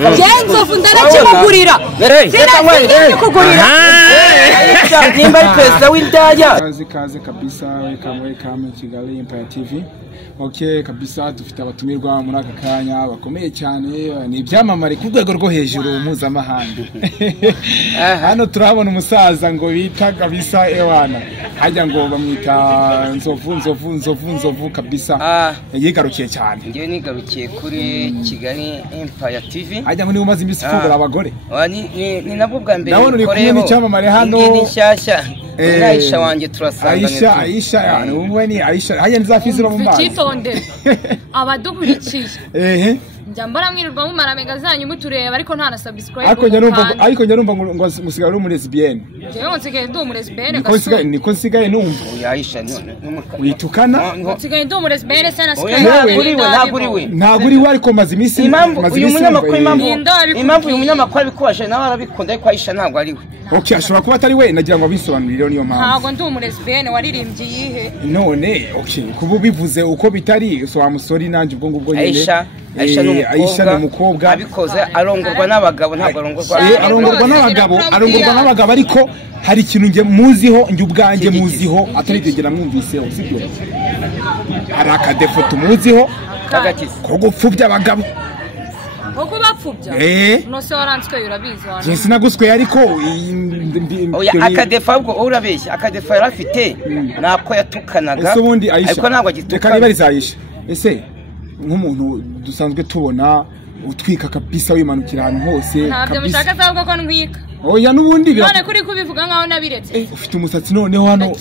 Genzo ndarakimugurira kugurira nimba ari perezida w'indaya kaze kabisa welcome Kigali Empire TV. Okay kabisa dufite abatumirwa muri aka kanya bakomeye cyane ni ibyamamare ku rwego rwo hejuru mpuzamahanga. Hano turabona umusaza ngo bita kabisa ewana hajya ngo bamwita nzovu kabisa yigarukiye cyane. Ngiye nigarukiye kuri Kigali Empire TV. Hajya ngo ni umaze imisi fungura abagore. Ni nabwo bwa mbere nabona uri kumwe n'icyamamare hano. Ni nshyashya. Aisha wanjye turasangana. Aisha yani umwe ni Aisha hajya nzafize mu mazi. Citonde abadukurikiye. Njambara mwirirwa mu maramega zanyu mutureba ariko nta na subscribe. Ariko nyarumva ngo musigara muri lesbienne. Jewe nsigaye ndo muri lesbienne gaso. Niko nsigaye numva. Oya Aisha witukana. Nsigaye ndo muri lesbienne sana ntabwo uri ariko maze imisi uyu munyamakuru impamvu uyu munyamakuru abikubashe nawe arabikunda ariko Aisha ntabwo ari we. Okay ashobora kuba atari we nagira ngo abisobanurire niyo mpamvu. Ntabwo ndo muri lesbienne waririmbye yihe. None okay kuba bivuze uko bitari so amusori nanje ubwo ngubwo nyine. Aisha n'umukobwa abikoze arongorwa n'abagabo ntabwo arongorwa n'abagabo ariko hari ikintu nge muziho nge ubwanjye muziho atari kugera mwumviseho sibyo hari akadefo tumuziho ko gupfubya abagabo uko bapfubya no se warantswe urabizi wana sinaguswe ariko akadefo ubwo urabeshya akadefo yarafite nako yatukanaga ariko ntabwo agitukana ibariza Aisha ese nk'umuntu dusanzwe tubona utwika kabisa wimanukira ahantu hose ntabyo mushaka zavuga ko ntwika oya nubundi none kuri kubivuga nkaho nabiretse ufite umusatsi noneho hano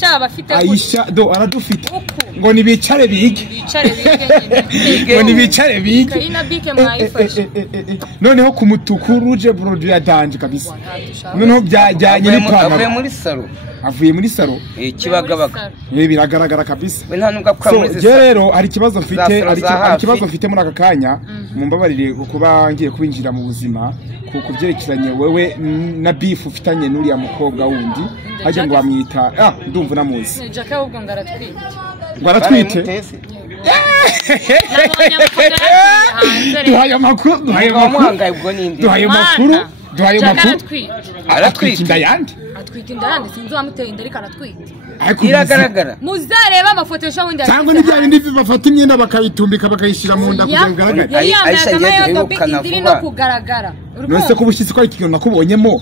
Aisha do aradufite ngo nibicare bige ngo nibicare bige kayina bike mwayifashe noneho ku mutuku ruje produit ya danje kabisa noneho byajyanye n'ipantaro avuye muri salo kibagabaga biragaragara kabisa we nta nubwo akora muri salo rero hari ikibazo mfite muri aka kanya mumbabarire kuba ngiye kubinjira mu buzima kuko byerekeranye wewe na beef ufitanye n'uriya mukobwa wundi hajya ngo bamwita ndumva namuzi Jaka ubwo ngaratwite duhaye amakuru aratwite inda yandi sinzi wamuteye inda ariko aratwite iragaragara muzareba amafoto y'undi cyangwa n'ibya bindi bafata imyenda bakayitumbika bakayishira mu nda kugira ngo igaragare Aisha ngiye duhukana vuba kugaragara nose ko bushyitsi ko ikintu nakubonyemo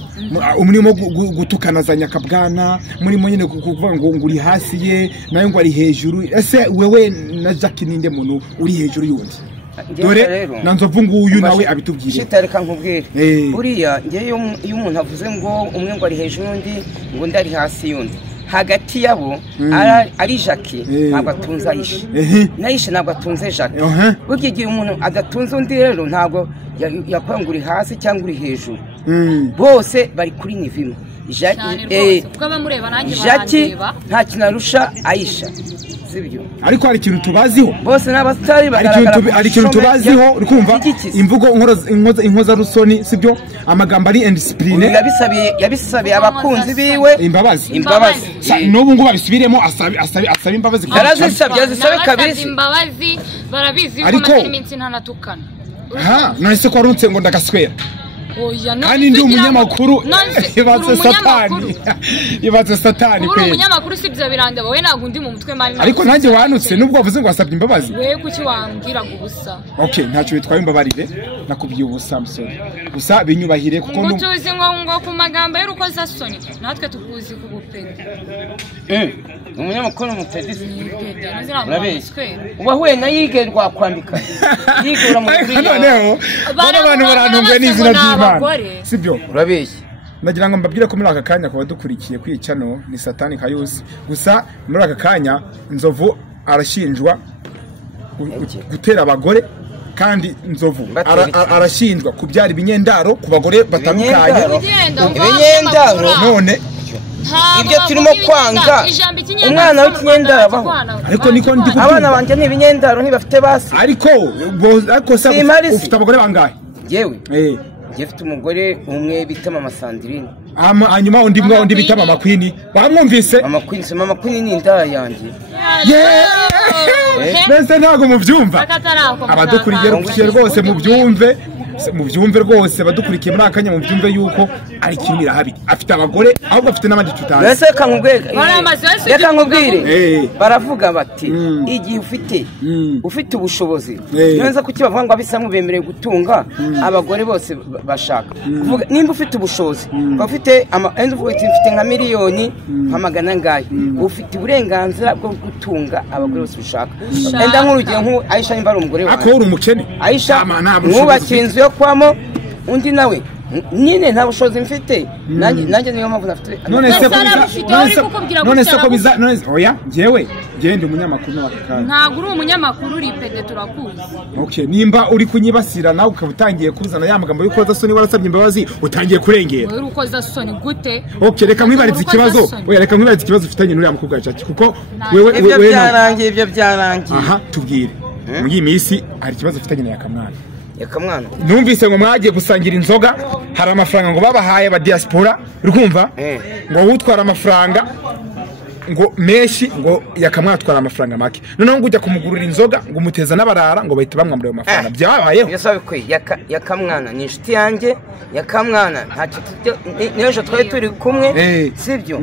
umurimo gutukanazanya kabwana murimo nyine kuvuga ngo uri hasi ye nayo ngo ari hejuru ese wewe na Jackie ninde muntu uri hejuru yundi dore nanzovu nguyu nawe abitubwire shitareka nkubwire buriya ngiye iyo umuntu avuze ngo umwe ngo ari hejuru undi ngo ndari hasi yundi hagati yabo ari Jackie ntabwo atunze Aisha ntabwo atunze Jackie bugiye umuntu adatunze undi rero ntabwo yakwangura hasi cyangwa uri hejuru bose bari kuri nivimo Jackie nta kinarusha Aisha sibyo ariko hari ikintu tubaziho bose n'abastari bagaragara ari ikintu tubaziho uri kumva imvugo inkoza rusoni sibyo amagambo ari indiscipline yabisabiye abakunzi biwe imbabazi n'ubu ngo babisubiremo asaba imbabazi yazisabe kabiri imbabazi barabizi ko amaze iminsi ntanatukana nahise ko arunse ngo ndagaswera kandi ndi umunyamakuru ibaze satani uri umunyamakuru sibyo biranda wowe ntabwo ndi mu mutwe mari ariko nanjye wanutse nubwo wavuze ngo wasabye imbabazi wewe kuki wambwira ngo ubusa okay ntacyo bitwaye imbabarire nakubwiye ubusa musore gusa binyubahire kuko tuzi ngo ku magambo y'urukozasoni natwe tukuzi ku bupede umunyamakuru mutedisi urabeshye ubahuye na yigerwa kwandika yigura mu kuri noneho abantu barantunguye n'izina ry'Imana sibyo urabeshye nagira ngo mbabwire ko muri aka kanya kuba dukurikiye kwicano ni satani kayusi gusa muri aka kanya Nzovu arashinjwa gutera abagore kandi Nzovu arashinjwa kubyara ibinyendaro ku bagore batandukanye ibinyendaro none ibyo turimo kwanga umwana w'ikinyendaro abaho ariko niko ndi kuvuga abana banje ni ibinyendaro ntibafite basi ariko se ufite abagore bangahe yewe Jefite umugore umwe bita Mama Sandrine. Hanyuma undi bita Mama Queen. Bamwumvise? Mama Queen ni indaya yanjye. Bese ntago muvyumva. Abadukuriye rwose muvyumve. mu byumve rwose badukurikiye muri akanya mu byumve yuko ari kintu irahabi afite abagore ahubwo afite n'abandi tutazi mbese reka nkubwire baravuga bati igihe ufite ubushobozi neza ko kibavuga ngo abisamwe bemerewe gutunga abagore bose bashaka nimba ufite ubushobozi ufite nka miliyoni nka magana ngayo ufite uburenganzira bwo gutunga abagore bose bashaka enda nk'urugero nk'u Aisha nimba ari umugore wawe akora umukene Aisha mwubakiye inzu yo kwamo undi nawe nyine nta bushobozi mfite nanjye niyo mpamvu nafite none se ko biza none oya njyewe ndi umunyamakuru n'abakaka ntago uri umunyamakuru uri pede turakuzi okay nimba uri kunyibasira nawe ukabutangiye kuzana ya magambo y'ukoza soni warasabye imbabazi utangiye kurengera uri ukoza soni gute okay reka mwibarize ikibazo oya reka mwibarize ikibazo ufitanye n'uriya mukobwa cyacu kuko wewe ibyo byarangiye aha tubwire muri iyi minsi hari ikibazo ufitanye na yakamwana numvise ngo mwagiye gusangira inzoga hari amafaranga ngo babahaye ba diaspora urumva ngo utwara amafaranga ngo meshi ngo yakamwatwara amafaranga make noneho ngo ujya kumugurira inzoga ngo umuteza n'abarara ngo bahita bamwamurira amafaranga byabayeho yasabe kwe yakamwana ni inshuti yanjye yakamwana ntacyo n'ejo twari turi kumwe sibyo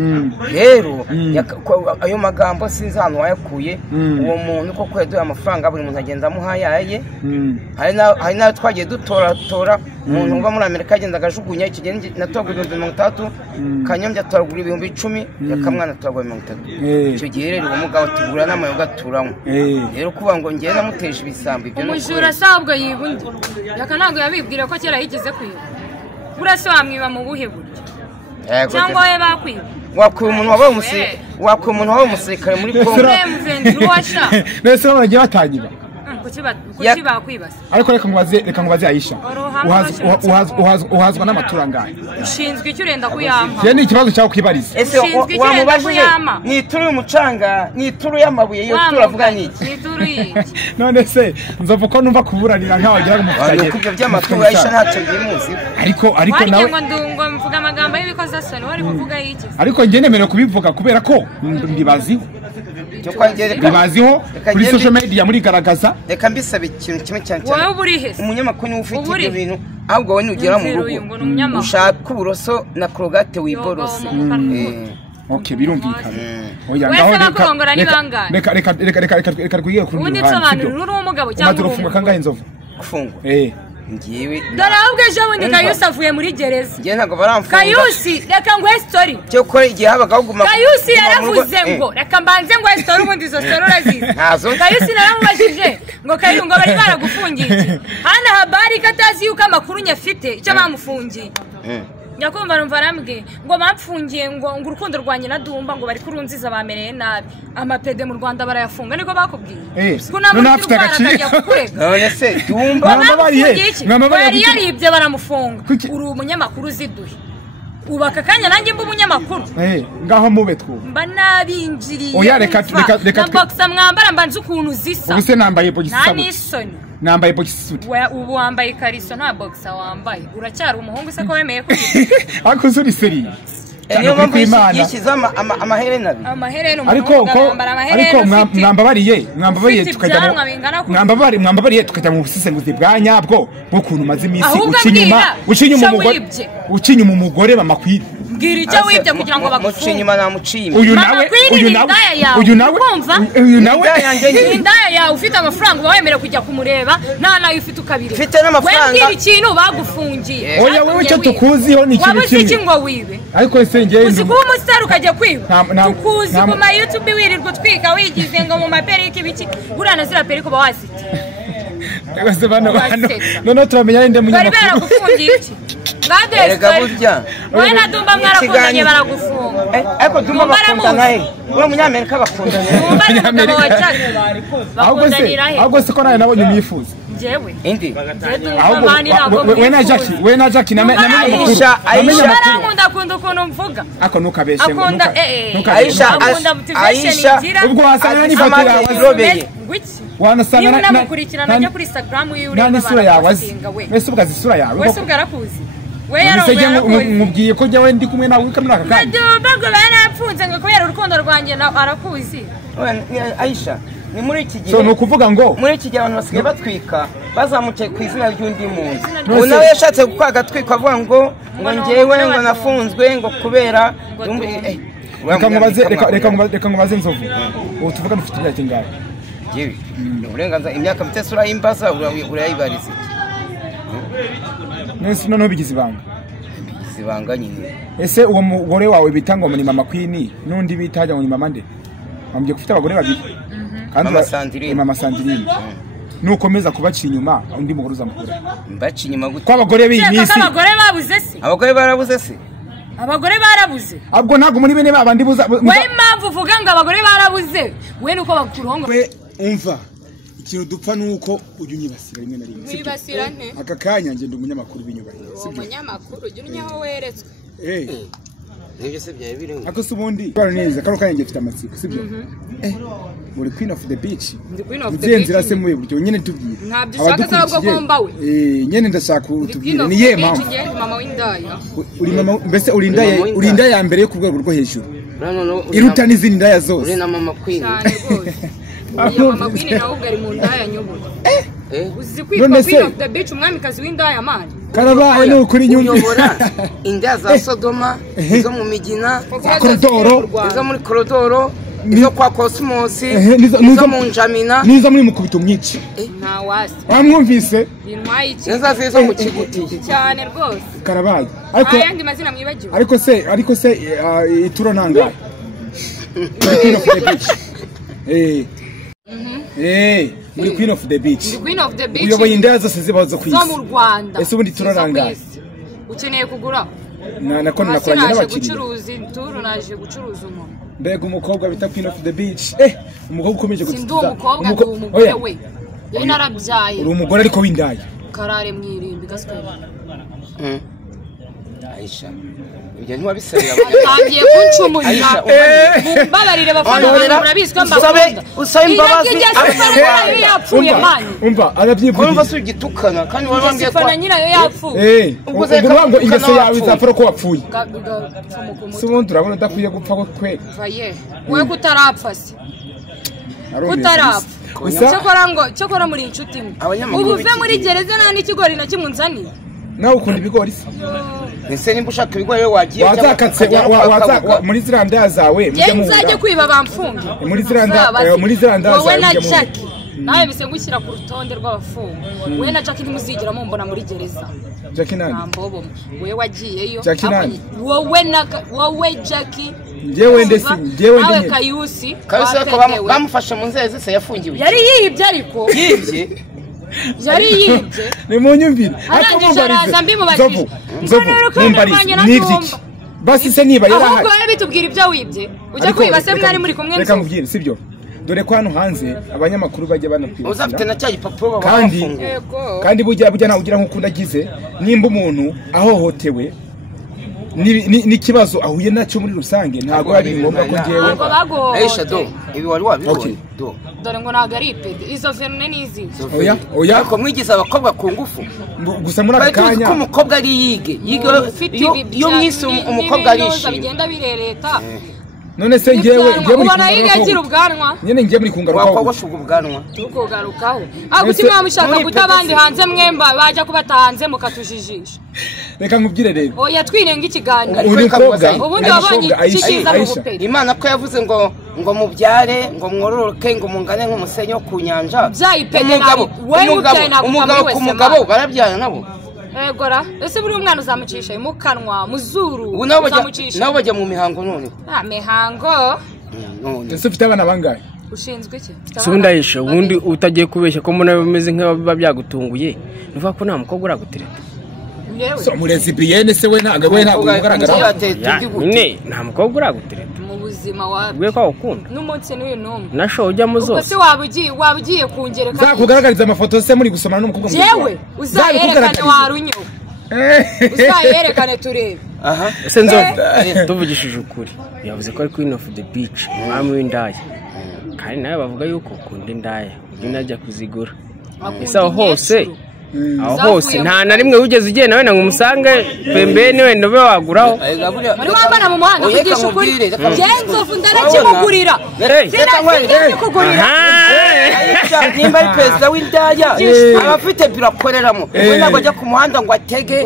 rero ayo magambo sinzi ahantu wayakuye uwo muntu koko yaduye amafaranga buri muntu agenda amuhayaye hari nawe twagiye dutoratora umuntu uba muri Amerika agenda agajugunya iki gihe natogura 30 kanyombya atoragura 10,000 yakamwana atoragura 30 icyo gihe rero umugabo tugura n'amayoga turanywa rero kuba ngo ngiye namuteje ibisambo ibyo umujura sabwo yibundi yakanago yabibwira ko kera yigize kwiba burase wamwiba mu buhe buryo cyangwa we bakwiba wakwiba umuntu wabaye umusirikare muri Kongo nese bagiye batangira kuki bakwibasa ariko reka ngubaze Aisha uhazwa n'amaturanganye ushinzwe icyo urenda kuyampa ni ikibazo cyawe kwibariza ese wamubajije ni turu y'umucanga ni turu y'amabuye yo turavuga niki ni turu yiki none se nzova ko numva kuburanira nkaho agira umufitanye kubyo by'amakuru Aisha ntacyo bimuzi ariko nawe ngo mvuga amagambo y'ibikoza soni wari kuvuga yiki ariko njye nemerewe kubivuga kubera ko mbibaziho bibaziho kuri social media muri garagaza reka mbisaba ikintu kimwe cyane wowe uburi hese umunyamakuru ni ufite ibyo bintu ahubwo wowe nugera mu rugo ushaka uburoso na korogate wiborose okay birumvikana oya ngaho reka rwiye kuri ubundi sobanura uri umugabo cyangwa ufunga kangahe inzovu gufungwa ngiwe dore ahubwo ejo bundi Kayusi avuye muri gereza ngiye ntabwo baramfunga Kayusi reka nguhe story cyo kora igihe habaga huguma Kayusi yaravuze ngo reka mbanze nguhe story ubundi izo story urazizi Kayusi naramubajije ngo Kayusi ngo bari baragufungiye hana habari katazi yuko amakuru nyafite icyo bamufungiye nyakumva numva arambwiye ngo bapfungiye ngo urukundo rwanye na Ddumba ngo bari kurunziza bamereye nabi amapede mu Rwanda barayafunga niko bakubwiye none afite agaciro none se Ddumba bari yaribye baramufunga uri umunyamakuru uziduhe ubaka kanya nanjye mba umunyamakuru ngaho mube two mba nabinjiriye oya reka na boxa mwambara mbanze ukuntu zisa ubuse nambaye boxa nta n'isoni nambaye boxa ubu wambaye kariso nta boxa wambaye uracyari umuhungu se ko wemeye ko ariko zuri seri niyo mpamvu yishyize amaherena abiri amaherena ariko mwambabariye tukajya mu busesenguzi bwa nyabwo bw'ukuntu umaze iminsi ucinyuma umugore bamakwira mbwira icyo wibye kugira ngo bagufunge inyuma namuciye uyu nawe indaya yawe ufite amafaranga uba wemerewe kujya kumureba nta nayo ufite ukabiri ufite n'amafaranga wembwira ikintu bagufungiye oya wewe icyo tukuziho ni ikintu kimwe iki ngo wibe ariko se njye uzi kuba umusitari ukajya kwiba tukuzi ku ma YouTube wirirwa utwika wigize ngo mu maperike ibiki buriya na ziriya perike uba wasite ese bano none turamenya nde munyamakuru bari baragufungiye iki erega burya wowe na Ddumba mwarakundanye baragufunga ariko Ddumba bakundana he uri umunyamerika bakundana Ddumba ni umugabo wa cyane bakundanira he ahubwo se ko nawe nabonye umwifuza njyewe indi we na Jackie namenye Aisha akunda ukuntu mvuga ako nukabeshe Aisha ubwo wasanga ni foto yawe irobeye wanasanga niba namukurikirana njya kuri Instagram yiwe nani sura yawe wese ubwazi isura yawe wese ubwarakuzi we yarongoye mubwiye ko jyawe ndi kumwe nawe kamera kakandi Ddumba ngo barapfunze ngo kubera urukundo rwanjye arakuzi Aisha ni muri iki gihe so no kuvuga ngo muri iki gihe abantu basigaye batwika bazamuke ku izina ry'undi muntu ubu nawe yashatse gukora agatwiko avuga ngo ngewe ngo nafunzwe ngo kubera reka ngubaze Nzovu ubu tuvuga dufite imyaka ingahe yewe uburenganzira imyaka mfite sura y'imbaza urayibariza nese noneho bigize ibanga nyine ese uwo mugore wawe bitanga ngo ni mama Queen nundi bitajya ngo ni mama nde bambye gufite abagore babiri kandi mama Sandrine nukomeza kubaca inyuma undi mugore uzamukura mbaca inyuma gute kw'abagore b'imisi abagore babuze se abagore barabuze se abagore barabuze abwo ntago muri bene babandi buza we impamvu uvuga ngo abagore barabuze we nuko bakurongo we umva ikintu dupfa nuko ujya unyibasira rimwe na rimwe wibasira nte aka kanya nje ndi umunyamakuru binyubahira sibyo umunyamakuru ujya unyaho weretswe nibyo se byaye biri ako subundi baro neza karo kanya nge mfite amatsiko sibyo muri Queen of the Beach nzenzira se muye buryo nyene tubwire ntabyo ushaka sabwo komba we nyene ndashaka utubwire ni ye mama mama w'indaya uri mama mbese uri indaya mbere yo ku rwego rwo hejuru iruta n'izindi ndaya zose uri na mama Queen cyane rwose mama Queen nawe ubwo ari mu ndaya nyobora uzi kwitwa Queen of the Beach umwamikazi w'indaya mani karabaye no kuri nyuyobora inda za Sodoma zo mu Migina korodoro zo muri korodoro nizo kwa Cosmos nizo mu Njamina nizo muri mukubito mwici nta wasi wamwumvise bintwaye iki nizo zizo mu kiguti cyane rwose karabaye ayandi mazina mwibagiwe ariko se ituro nangaye Queen of the Beach muri Queen of the Beach uyoboye indaya zose zibazo kwisi zo mu Rwanda ese ubundi turangaye ukeneye kugura nakora n'abakiriya turu naje gucuruza umuntu mbega umukobwa bita Queen of the Beach umukobwa ukomeje gutuza umukobwa umugore we yari narabyaye uri umugore ariko w'indaya karare mwirimbi gaswe Aisha ibyo ntiwabisabira atangiye kuncumurira mumbabarire bafana murabizwa mbakunda usaba imbabazi ayo yapfuye mani umva arabyivugira umva se ugitukana kandi warambwiye ko fana nyina yo yapfuye ubwo ngo ingeso yawe izapfa ko wapfuye si ubundi urabona udakwiye gupfa ko kwe wowe kutarapfa se kutarapfa cyakora muri inshuti mwe ubu uve muri gereza nta n'ikigori na kimwe unzaniye nawe ukunda ibigori se ese nimba ushaka ibigori we wagiye wazakatse muri ziriya ndaya zawe nzajye kwiba bamfunge muri ziriya ndaya wowe na Jackie nawe bise ngushyira ku rutonde rw'abafunga wowe na Jackie ntimuzigira mumbona muri gereza Jackie nani wowe wagiyeyo wowe Jackie njyewe ndetse nawe Kayusi ko bamufashe mu nzego zose yafungiwe yari yibye ariko yari yibye ni mu nyumvire Nzovu n'ibyiki basi se niba yarahari ahubwo we bitubwira ibyo wibye ujya kwiba se mwari muri kumwe reka mubwire sibyo dore ko hano hanze abanyamakuru bajya banapira uzafite na cya gipapuro kandi bujya nawe ugira nk'uko ndagize nimba umuntu ahohotewe n'ikibazo ahuye nacyo muri rusange ntabwo ari ngombwa ko ngewe Aisha ibi wari wabibonye dore ngo ntabwo ari ipede izo verne n'izi oya ariko mwigize abakobwa ku ngufu gusa muri aka kanya ko umukobwa ari yige iyo mwise umukobwa arishimye bigenda birereta none se ngewe ubona yigagira ubwanwa nyene ngiye muri kungarukaho wakwagoshuga ubwanwa tukugarukaho agutima mushaka guta abandi hanze mwemba bajya kubatahanze mukatujijisha reka nkubwire rero oya twirenga ikiganiro ubundi wabonye kikiza mu buperi Imana ko yavuze ngo mubyare ngo mwororoke ngo mungane nk'umusenyi wo ku nyanja umugabo barabyana nabo egora ese buri umwana uzamucisha mu kanwa mu zuru uzamucisha nabo bajya mu mihango none mihango ese ufite abana bangahe ushinzwe iki Sunda Aisha ubundi utagiye kubeshya ko mbona bameze nk'aba byagutunguye nuva ko nta mukobwa uragutereta so murezi Bienne se we ntago ugaragara ne nta mukobwa uragutereta mu buzima wa bwe kwa ukunda n'umunsi n'uyu numwe nasho ujya mu zose se wabugiye kungereka zakugaragariza amafoto se muri gusomana n'umukobwa mu jewe uzayerekane warunyo uzayerekane turebe aha ese Nzovu tuvugishije ukuri yavuze ko ari Queen of the Beach umwami w'indaya kandi nawe bavuga yuko ukunda indaya ujye najya kuzigura ese hose aho hose nta na rimwe wigeze ugenda wenda ngo umusange pembeni wenda ube waguraho muri wambana mu muhanda kugisha ukuri genzo ndarakimugurira sinakugurira nimba ari perezida w'indaya abafite biro akoreramo ntabwo ajya ku muhanda ngo atege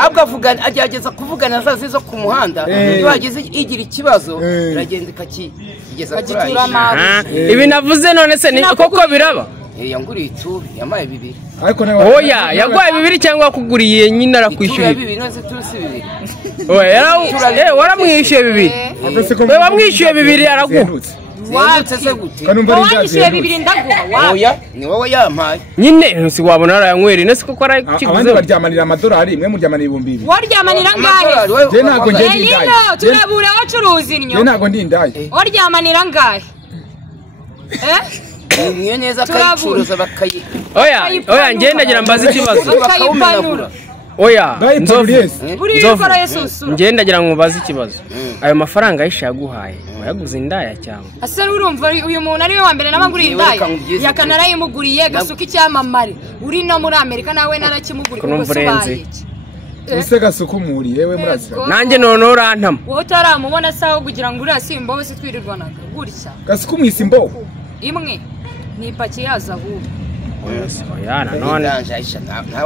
ahubwo agerageza kuvugana za zizo ku muhanda iyo hagize igira ikibazo iragenda ikakigeza kuri Aisha ibi navuze none se ni koko biraba yanguriye ituru yamaye 2 ariko nawe oya yagwaye 2 cyangwa akuguriye nyine arakwishyura 2 nose turusi 2 oya waramwishyuye 2 we wamwishyuye 2 araguha wandutse gute wamwishyuye 2 ndaguha oya ni wowe yampaye nyine si wabona arayanywera nese koko abandi baryamanira amadolari imwe muryamanira 2,000 waryamanira ngahe je ntago nje ndindaye turabura abacuruzi inyo je ntago ndindaye waryamanira ngahe niyo neza akayicuruza bakayi oya ngenda ngira mbaza ikibazo bakawumenagura oya buriya Yesu ngenda ngira ngo mbaza ikibazo ayo mafaranga Aisha yaguhaye wayaguze indaya cyangwa ase urumva uyu muntu ari we wa mbere nabanguriye indaya yakanarayimuguriye gasuka icyamamare uri no muri Amerika nawe narakimuguriye kubasobaye use gasuka umuri yewe murazira nanjye none urantama wowe utaramubona saho kugira ngo uri simbo wese twirirwanaga gutya gasuka umwisimbo imwe ni paki yaza ahubwo oya none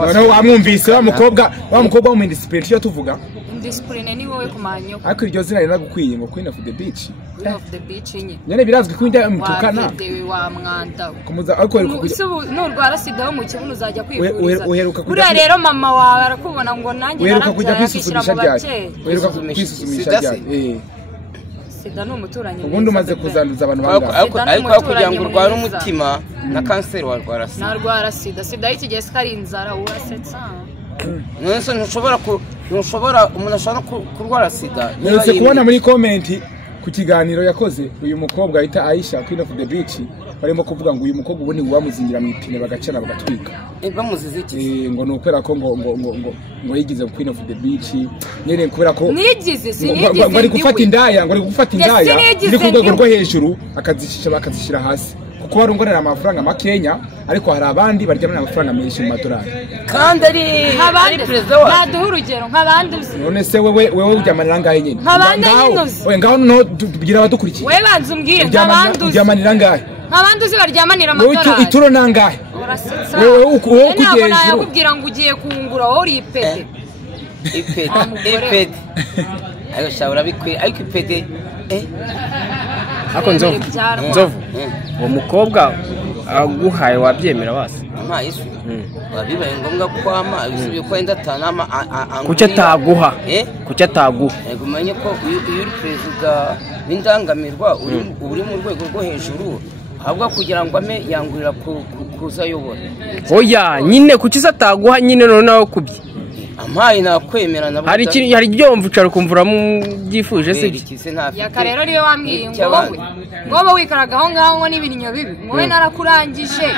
noneho wamwumvise wa mukobwa wo mu indiscipline cyo tuvuga indiscipline ni wowe kumanyo ariko iryo zina rinagukwiye ngo Queen of the Beach nyene birazwi ko inda mutukana wa mwanda kumuza ariko nurwara sida wo mu kibuno uzajya kwivuriza buriya rero mama wawe arakubona ngo nanjye uheruka kujya kwisuzumisha ryari uheruka kwisuzumisha ryari Sida no umuturanyi ubundi umaze kuzanduza abantu banga ariko kugira ngo urwara umutima na kanseri warwara sida narwara sida y'ikigese kari inzara urasetsa nonese ntushobora umuntu ashobora kurwara sida nese kubona muri comment ku kiganiro yakoze uyu mukobwa ahita Aisha Queen of the Beach barimo kuvuga ngo uyu mukobwa ubundi wamuzingira mu ipine bagacana bagatwika bamuzize iki ngo nukera ko ngo yigize Queen of the Beach nyene kubera ko nigize sinigize ngo ari gufata indaya ngo ari gufata indaya ndi ku rwego rwo hejuru bakazishira hasi kuko barongorera amafaranga makenya ariko hari abandi baryamana amafaranga menshi mu madolari kandi ari perezida wa naduha urugero nk'abandi none se wewe uryamanira ngahe nyine nk'abandi we ngaho no tugira abadukurikiye wewe banze umbwire nk'abandi uryamanira ngahe nk'abandi uzi baryamanira amadolari wowe ituro nangahe urasetsa wowe kugenzura nakubwira ngo ugiye kungura wowe uri ipede ayo shawura bikwe ariko ipede ako nzovu uwo mukobwa aguhaye wabyemera base amazi wabibaye ngombwa ko bisubiye ko enda tanama kucyo taguha kucyo taguha yego menye ko iyo uri perezida w'indangamirwa uri mu rwego rwo hejuru ahubwo kugira ngo ame yangurira kuza yobora oya nyine kucyo ataguha nyine none nawe kubye amayi nakwemera nabo hari ibyo mvucara kumvura mu byifuje se yaka rero niwe wambwiye ngo wowe wikaraga aho ngaho n'ibinyo bibi wowe narakurangije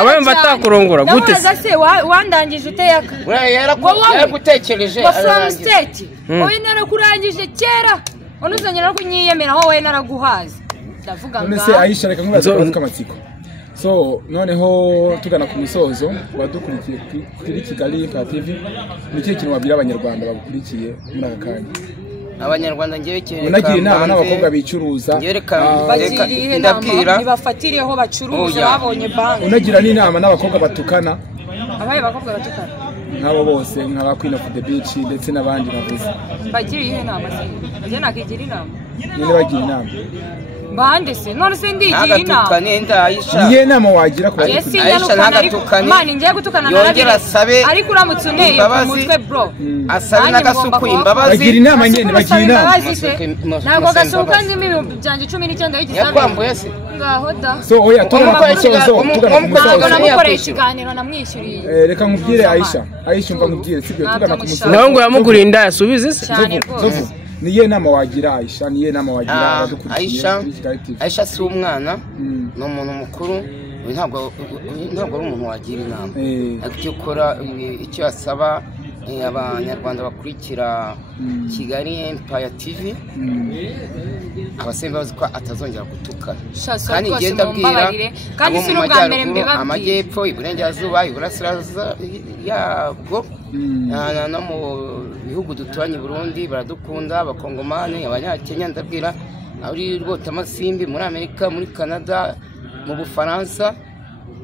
abaye mbatakurongora gute se wandangije uteyaka yaragutekereje wowe narakurangije kera onuzanyira ko nyiyemera aho wowe naraguhaza ndavuga ngo none se Aisha reka nkubaza kamatsiko so noneho tugana ku misozo wadukurikiye kuri Kigali TV nicyo kintu wabwira abanyarwanda bagukurikiye muri aka kanya abanyarwanda ngewe cyane unagira inama n'abakobwa bicuruza ndabwira nibafatiriyeho bacuruza babonye banki unagira n'inama n'abakobwa batukana abaye bakobwa batukana nk'abo bose nk'aba Queen of the Beach ndetse n'abandi bavuze bagiriye inama se njye nakigira inama nyine bagira inama bande se none se ndigira inama niye nama wagira ku Aisha nagatukane mani ngiye gutukana na yongera sabe ariko uramutse uneye ku mutwe bro asabe n'agasuku imbabazi bagira inama nyene bagira inama ntabwo gasuka ndimo ibihumbi byanjye 19 y'igisabe yakwambuye se ngaho da so oya tugana ku misozo ntabwo namukoreye ikiganiro namwishyuriye reka nkubwire Aisha umva nkubwire sibyo tugana ku misozo nawe ngo yamuguriye inda yasubize se niye nama wagira Aisha niye nama wagira abadukurikiye Aisha si umwana no umuntu mukuru ntabwo ari umuntu wagira inama icyo ukora icyo asaba abanyarwanda bakurikira Kigali Empire TV abasembe bazi ko atazongera gutuka kandi ngenda bwira kandi si n'ubwa mbere mbibabwira amajyepfo iburengerazuba iburasirazuba yabwo no mu bihugu duturanye Burundi baradukunda abakongomani abanyakenya ndabwira ari rwota amasimbi muri Amerika muri Canada mu Bufaransa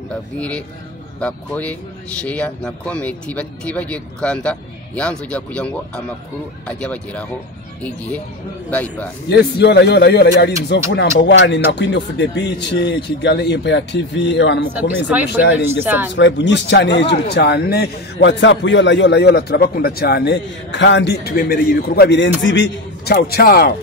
ndabwire bakore share na comment batibagiye gukanda yanzojya kugira ngo amakuru ajya bageraho igihe. Bye bye. Yes, yola yari Nzovu number 1 na Queen of the Beach Kigali Empire TV. Ewana mukomeze musharinge subscribe nyinshi cyane hejuru cyane. WhatsApp yola turabakunda cyane kandi tubemereye ibikorwa birenze ibi. Ciao ciao.